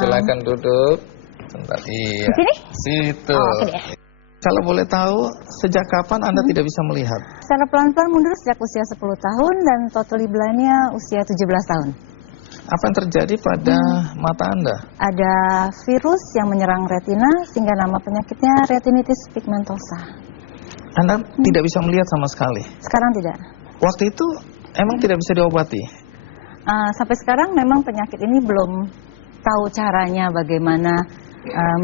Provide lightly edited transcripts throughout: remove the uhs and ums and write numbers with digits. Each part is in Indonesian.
Silakan duduk. Bentar, iya. Di sini? Situ. Oh, oke deh. Kalau boleh tahu, sejak kapan Anda tidak bisa melihat? Secara pelan-pelan mundur sejak usia 10 tahun dan totally blind-nya usia 17 tahun. Apa yang terjadi pada mata Anda? Ada virus yang menyerang retina sehingga nama penyakitnya retinitis pigmentosa. Anda tidak bisa melihat sama sekali. Sekarang tidak. Waktu itu emang tidak bisa diobati? Sampai sekarang memang penyakit ini belum tahu caranya bagaimana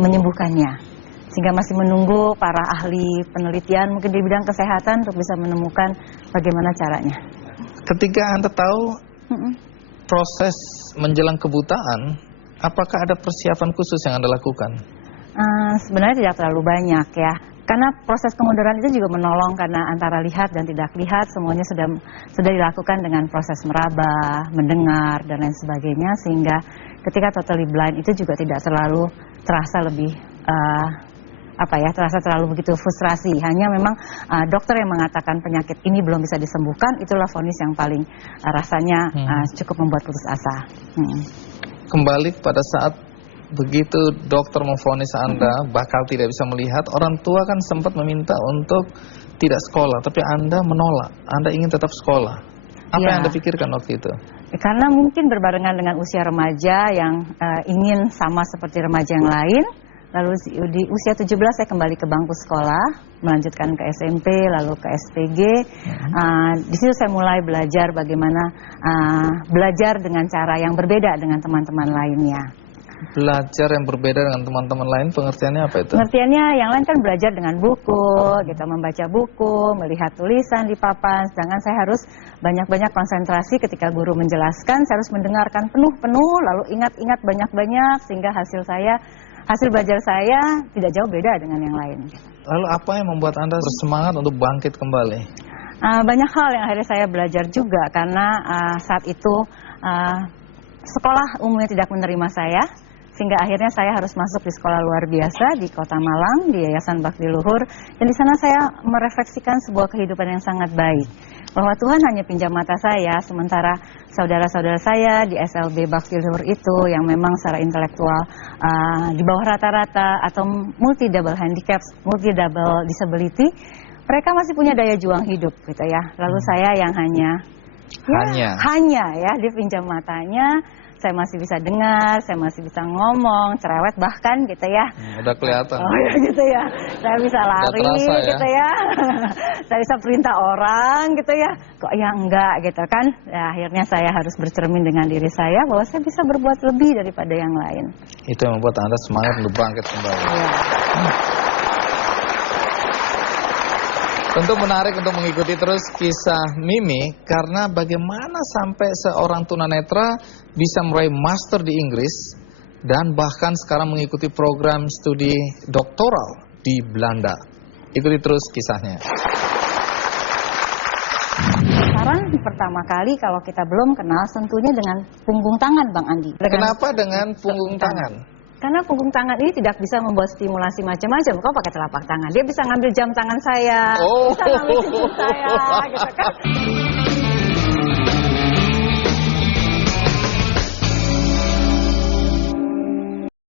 menyembuhkannya. Sehingga masih menunggu para ahli penelitian mungkin di bidang kesehatan untuk bisa menemukan bagaimana caranya. Ketika Anda tahu proses menjelang kebutaan, apakah ada persiapan khusus yang Anda lakukan? Sebenarnya tidak terlalu banyak ya. Karena proses kemunduran itu juga menolong karena antara lihat dan tidak lihat semuanya sudah dilakukan dengan proses meraba, mendengar dan lain sebagainya, sehingga ketika totally blind itu juga tidak terlalu terasa lebih terasa terlalu begitu frustrasi. Hanya memang dokter yang mengatakan penyakit ini belum bisa disembuhkan, itulah vonis yang paling rasanya cukup membuat putus asa. Kembali pada saat begitu dokter memvonis Anda bakal tidak bisa melihat, orang tua kan sempat meminta untuk tidak sekolah, tapi Anda menolak, Anda ingin tetap sekolah. Apa yang Anda pikirkan waktu itu? Karena mungkin berbarengan dengan usia remaja yang ingin sama seperti remaja yang lain. Lalu di usia 17 saya kembali ke bangku sekolah, melanjutkan ke SMP, lalu ke SPG. Di situ saya mulai belajar bagaimana belajar dengan cara yang berbeda dengan teman-teman lainnya. Belajar yang berbeda dengan teman-teman lain, pengertiannya apa itu? Pengertiannya yang lain kan belajar dengan buku, gitu, membaca buku, melihat tulisan di papan. Sedangkan saya harus banyak-banyak konsentrasi ketika guru menjelaskan. Saya harus mendengarkan penuh-penuh, lalu ingat-ingat banyak-banyak, sehingga hasil belajar saya tidak jauh beda dengan yang lain. Lalu apa yang membuat Anda bersemangat untuk bangkit kembali? Banyak hal yang akhirnya saya belajar juga, karena saat itu sekolah umumnya tidak menerima saya. Sehingga akhirnya saya harus masuk di sekolah luar biasa di Kota Malang, di Yayasan Bakti Luhur. Dan di sana saya merefleksikan sebuah kehidupan yang sangat baik. Bahwa Tuhan hanya pinjam mata saya, sementara saudara-saudara saya di SLB Bakti Luhur itu yang memang secara intelektual di bawah rata-rata atau multi double handicaps, multi double disability, mereka masih punya daya juang hidup gitu ya. Lalu saya yang hanya dipinjam matanya. Saya masih bisa dengar, saya masih bisa ngomong, cerewet bahkan gitu ya. Udah kelihatan. Oh ya gitu ya. Saya bisa lari gitu ya. Saya bisa perintah orang gitu ya. Kok ya enggak gitu kan. Ya, akhirnya saya harus bercermin dengan diri saya bahwa saya bisa berbuat lebih daripada yang lain. Itu yang membuat Anda semangat untuk bangkit kembali. Ya. Tentu menarik untuk mengikuti terus kisah Mimi, karena bagaimana sampai seorang tunanetra bisa meraih master di Inggris dan bahkan sekarang mengikuti program studi doktoral di Belanda. Ikuti terus kisahnya. Saran pertama kali kalau kita belum kenal tentunya dengan punggung tangan, Bang Andi. Kenapa dengan punggung tangan? Karena punggung tangan ini tidak bisa membuat stimulasi macam-macam. Kok pakai telapak tangan? Dia bisa ngambil jam tangan saya, bisa ngambil cincin saya, gitu kan.